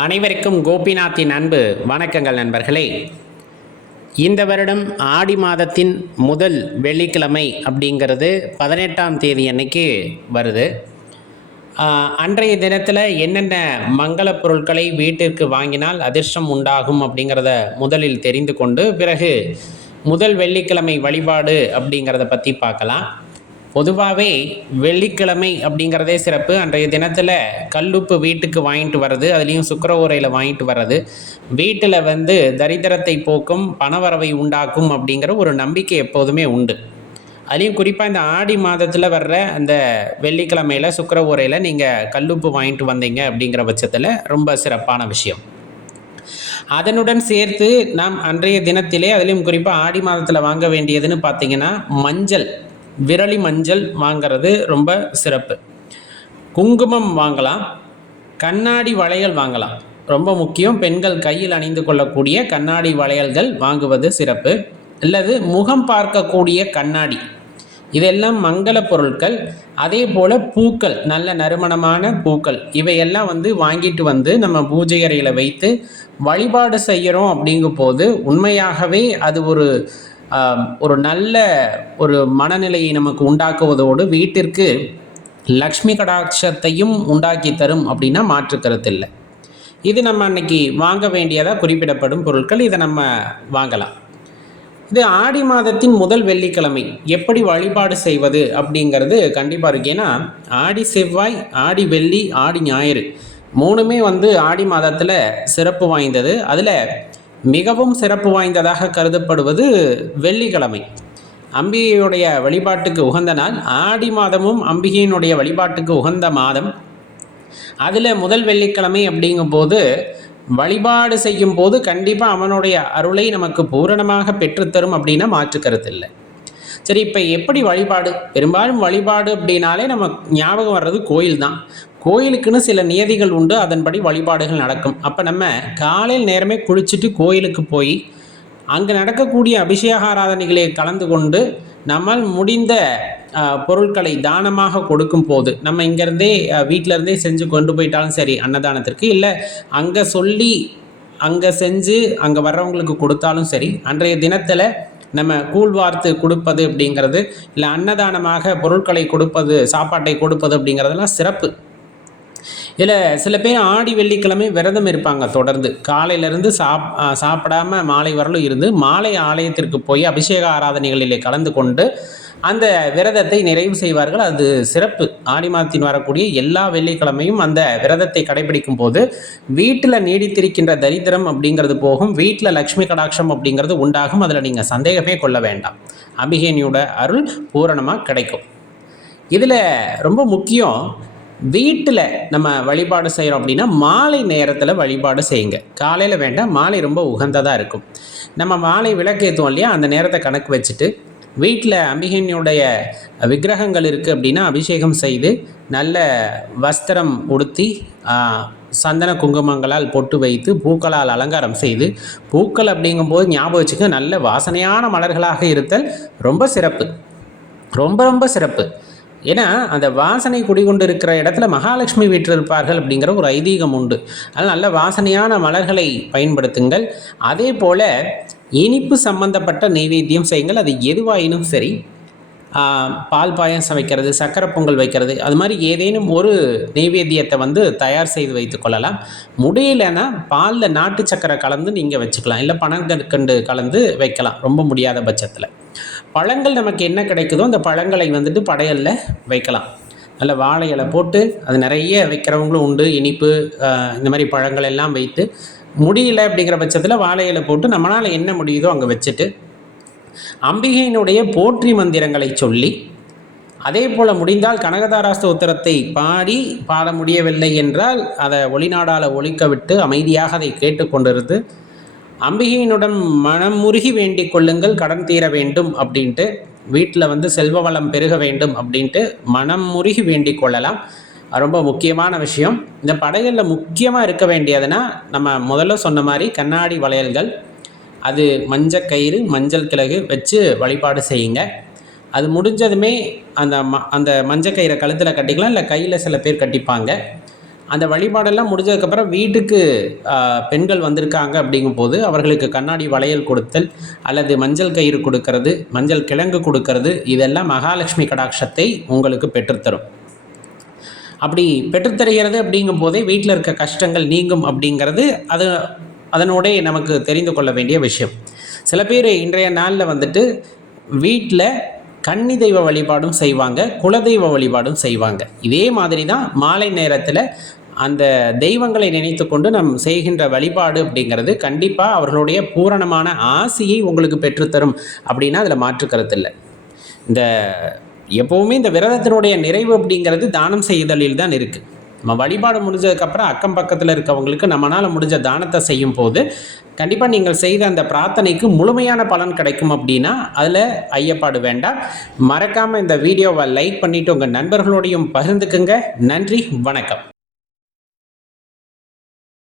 அனைவருக்கும் கோபிநாத்தின் அன்பு. வணக்கங்கள் நண்பர்களே. இந்த வருடம் ஆடி மாதத்தின் முதல் வெள்ளிக்கிழமை அப்படிங்கிறது பதினெட்டாம் தேதி அன்னைக்கு வருது. அன்றைய தினத்தில் என்னென்ன மங்கள பொருட்களை வீட்டிற்கு வாங்கினால் அதிர்ஷ்டம் உண்டாகும் அப்படிங்கிறத முதலில் தெரிந்து கொண்டு பிறகு முதல் வெள்ளிக்கிழமை வழிபாடு அப்படிங்கிறத பற்றி பார்க்கலாம். பொதுவாகவே வெள்ளிக்கிழமை அப்படிங்கிறதே சிறப்பு. அன்றைய தினத்தில் கல்லுப்பு வீட்டுக்கு வாங்கிட்டு வர்றது அதுலேயும் சுக்கரவுரையில் வாங்கிட்டு வர்றது. வீட்டில் வந்து தரித்திரத்தை போக்கும் பணவரவை உண்டாக்கும் அப்படிங்கிற ஒரு நம்பிக்கை எப்போதுமே உண்டு. அதுலேயும் குறிப்பாக இந்த ஆடி மாதத்தில் வர்ற அந்த வெள்ளிக்கிழமையில் சுக்கர உரையில் நீங்கள் கல்லுப்பு வாங்கிட்டு வந்தீங்க அப்படிங்கிற பட்சத்தில் ரொம்ப சிறப்பான விஷயம். அதனுடன் சேர்த்து நாம் அன்றைய தினத்திலே அதிலும் குறிப்பாக ஆடி மாதத்தில் வாங்க வேண்டியதுன்னு பார்த்தீங்கன்னா மஞ்சள். விரலி மஞ்சள் வாங்கிறது ரொம்ப சிறப்பு. குங்குமம் வாங்கலாம். கண்ணாடி வளையல் வாங்கலாம். ரொம்ப முக்கியம். பெண்கள் கையில் அணிந்து கொள்ளக்கூடிய கண்ணாடி வளையல்கள் வாங்குவது சிறப்பு. அல்லது முகம் பார்க்கக்கூடிய கண்ணாடி. இதெல்லாம் மங்கள பொருட்கள். அதே போல் பூக்கள் நல்ல நறுமணமான பூக்கள். இவையெல்லாம் வந்து வாங்கிட்டு வந்து நம்ம பூஜை அறையில் வைத்து வழிபாடு செய்கிறோம் அப்படிங்கும் போது உண்மையாகவே அது ஒரு ஒரு நல்ல ஒரு மனநிலையை நமக்கு உண்டாக்குவதோடு வீட்டிற்கு லக்ஷ்மி கடாட்சத்தையும் உண்டாக்கி தரும் அப்படின்னா மாற்று கருத்தில்லை இது நம்ம அன்னைக்கு வாங்க வேண்டியதாக குறிப்பிடப்படும் பொருட்கள் இதை நம்ம வாங்கலாம். இது ஆடி மாதத்தின் முதல் வெள்ளிக்கிழமை எப்படி வழிபாடு செய்வது அப்படிங்கிறது கண்டிப்பாக இருக்கு. ஏன்னா ஆடி செவ்வாய் ஆடி வெள்ளி ஆடி ஞாயிறு மூணுமே வந்து ஆடி மாதத்தில் சிறப்பு வாய்ந்தது. அதில் மிகவும் சிறப்பு வாய்ந்ததாக கருதப்படுவது வெள்ளிக்கிழமை. அம்பிகையுடைய வழிபாட்டுக்கு உகந்த நாள். ஆடி மாதமும் அம்பிகையினுடைய வழிபாட்டுக்கு உகந்த மாதம். அதில் முதல் வெள்ளிக்கிழமை அப்படிங்கும்போது வழிபாடு செய்யும் போது கண்டிப்பாக அவனுடைய அருளை நமக்கு பூரணமாக பெற்றுத்தரும் அப்படின்னா மாற்று கருத்து இல்லை. சரி இப்போ எப்படி வழிபாடு? பெரும்பாலும் வழிபாடு அப்படின்னாலே நம்ம ஞாபகம் வர்றது கோயில் தான். கோயிலுக்குன்னு சில நியதிகள் உண்டு அதன்படி வழிபாடுகள் நடக்கும். அப்போ நம்ம காலையில் நேரமே குளிச்சுட்டு கோயிலுக்கு போய் அங்கே நடக்கக்கூடிய அபிஷேக ஆராதனைகளை கலந்து கொண்டு நம்மால் முடிந்த பொருட்களை தானமாக கொடுக்கும் போது நம்ம இங்கேருந்தே வீட்டிலருந்தே செஞ்சு கொண்டு போயிட்டாலும் சரி அன்னதானத்திற்கு இல்லை அங்கே சொல்லி அங்கே செஞ்சு அங்கே வர்றவங்களுக்கு கொடுத்தாலும் சரி அன்றைய தினத்தில் நம்ம கூழ் வார்த்து கொடுப்பது அப்படிங்கிறது இல்லை அன்னதானமாக பொருட்களை கொடுப்பது சாப்பாட்டை கொடுப்பது அப்படிங்கிறதெல்லாம் சிறப்பு. இதில் சில பேர் ஆடி வெள்ளிக்கிழமை விரதம் இருப்பாங்க தொடர்ந்து. காலையிலேருந்து சாப் சாப்பிடாம மாலை வரலும் இருந்து மாலை ஆலயத்திற்கு போய் அபிஷேக ஆராதனைகளிலே கலந்து கொண்டு அந்த விரதத்தை நிறைவு செய்வார்கள். அது சிறப்பு. ஆடி மாதத்தின் வரக்கூடிய எல்லா வெள்ளிக்கிழமையும் அந்த விரதத்தை கடைபிடிக்கும் போது வீட்டில் நீடித்திருக்கின்ற தரித்திரம் அப்படிங்கிறது போகும். வீட்டில் லக்ஷ்மி கடாட்சம் அப்படிங்கிறது உண்டாகும். அதில் நீங்கள் சந்தேகமே கொள்ள வேண்டாம். அபிகேனியோட அருள் பூரணமாக கிடைக்கும். இதில் ரொம்ப முக்கியம் வீட்டில் நம்ம வழிபாடு செய்கிறோம் அப்படின்னா மாலை நேரத்தில் வழிபாடு செய்யுங்க. காலையில் வேண்டாம் மாலை ரொம்ப உகந்ததாக இருக்கும். நம்ம மாலை விளக்கேற்றுவோம் இல்லையா? அந்த நேரத்தை கணக்கு வச்சுட்டு வீட்டில் அம்பிகையினுடைய விக்கிரகங்கள் இருக்குது அப்படின்னா அபிஷேகம் செய்து நல்ல வஸ்திரம் உடுத்தி சந்தன குங்குமங்களால் பொட்டு வைத்து பூக்களால் அலங்காரம் செய்து பூக்கள் அப்படிங்கும்போது ஞாபகம் வச்சுக்க நல்ல வாசனையான மலர்களாக இருத்தல் ரொம்ப சிறப்பு. ரொம்ப ரொம்ப சிறப்பு. ஏன்னா அந்த வாசனை குடிகொண்டு இருக்கிற இடத்துல மகாலட்சுமி வீற்றிருப்பார்கள் அப்படிங்கிற ஒரு ஐதீகம் உண்டு. அதனால் நல்ல வாசனையான மலர்களை பயன்படுத்துங்கள். அதே போல் இனிப்பு சம்பந்தப்பட்ட நெய்வேத்தியம் செய்யுங்கள். அது எதுவாயினும் சரி பால் பாயசம் வைக்கிறது சக்கரை பொங்கல் வைக்கிறது அது மாதிரி ஏதேனும் ஒரு நெய்வேத்தியத்தை வந்து தயார் செய்து வைத்து கொள்ளலாம். முடியலைன்னா பாலில் நாட்டு சக்கரை கலந்து நீங்கள் வச்சுக்கலாம். இல்லை பனங்கற்கண்டு கலந்து வைக்கலாம். ரொம்ப முடியாத பட்சத்தில். பழங்கள் நமக்கு என்ன கிடைக்குதோ அந்த பழங்களை வந்துட்டு படையலில் வைக்கலாம். நல்ல வாழை இலை போட்டு அது நிறைய வைக்கிறவங்களும் உண்டு. இனிப்பு இந்த மாதிரி பழங்கள் எல்லாம் வைத்து முடியல அப்படிங்கிற பட்சத்தில் வாழை இலை போட்டு நம்மளால் என்ன முடியுதோ அங்கே வச்சுட்டு அம்பிகையினுடைய போற்றி மந்திரங்களை சொல்லி அதே போல் முடிந்தால் கனகதாரா உத்தரத்தை பாடி பாட முடியவில்லை என்றால் அதை ஒளிநாடால ஒழிக்க விட்டு அமைதியாக அதை கேட்டுக்கொண்டிருந்து அம்பிகையினுடன் மனமுருகி வேண்டிக் கொள்ளுங்கள் கடன் தீர வேண்டும் அப்படின்ட்டு வீட்டில் வந்து செல்வ வளம் பெருக வேண்டும் அப்படின்ட்டு மனம் முருகி வேண்டிக் கொள்ளலாம். ரொம்ப முக்கியமான விஷயம். இந்த படைகளில் முக்கியமாக இருக்க வேண்டியதுன்னா நம்ம முதல்ல சொன்ன மாதிரி கண்ணாடி வளையல்கள் அது மஞ்சள் கயிறு மஞ்சள் கிழகு வச்சு வழிபாடு செய்யுங்க. அது முடிஞ்சதுமே அந்த ம அந்த மஞ்சள் கயிறை கழுத்தில் கட்டிக்கலாம் இல்லை கையில் சில பேர் கட்டிப்பாங்க. அந்த வழிபாடெல்லாம் முடிஞ்சதுக்கப்புறம் வீட்டுக்கு பெண்கள் வந்திருக்காங்க அப்படிங்கும்போது அவர்களுக்கு கண்ணாடி வளையல் கொடுத்தல் அல்லது மஞ்சள் கயிறு கொடுக்கறது மஞ்சள் கிழங்கு கொடுக்கறது இதெல்லாம் மகாலட்சுமி கடாட்சத்தை உங்களுக்கு பெற்றுத்தரும். அப்படி பெற்றுத்தருகிறது அப்படிங்கும் போதே வீட்டில் இருக்க கஷ்டங்கள் நீங்கும் அப்படிங்கிறது அது அதனோடே நமக்கு தெரிந்து கொள்ள வேண்டிய விஷயம். சில பேர் இன்றைய நாளில் வந்துட்டு வீட்டில் கன்னி தெய்வ வழிபாடும் செய்வாங்க குலதெய்வ வழிபாடும் செய்வாங்க. இதே மாதிரி தான் மாலை நேரத்தில் அந்த தெய்வங்களை நினைத்து கொண்டு நம் செய்கின்ற வழிபாடு அப்படிங்கிறது கண்டிப்பாக அவர்களுடைய பூரணமான ஆசையை உங்களுக்கு பெற்றுத்தரும் அப்படின்னா அதில் மாற்று கருத்து இல்லை இந்த எப்போவுமே இந்த விரதத்தினுடைய நிறைவு அப்படிங்கிறது தானம் செய்தலில் தான் இருக்குது நம்ம வழிபாடு முடிஞ்சதுக்கப்புறம் அக்கம் பக்கத்தில் இருக்கவங்களுக்கு நம்மளால் முடிஞ்ச தானத்தை செய்யும் போது கண்டிப்பாக நீங்கள் செய்த அந்த பிரார்த்தனைக்கு முழுமையான பலன் கிடைக்கும் அப்படின்னா அதில் ஐயப்பாடு வேண்டாம். மறக்காமல் இந்த வீடியோவை லைக் பண்ணிவிட்டு உங்கள் நண்பர்களோடையும் பகிர்ந்துக்குங்க. நன்றி வணக்கம்.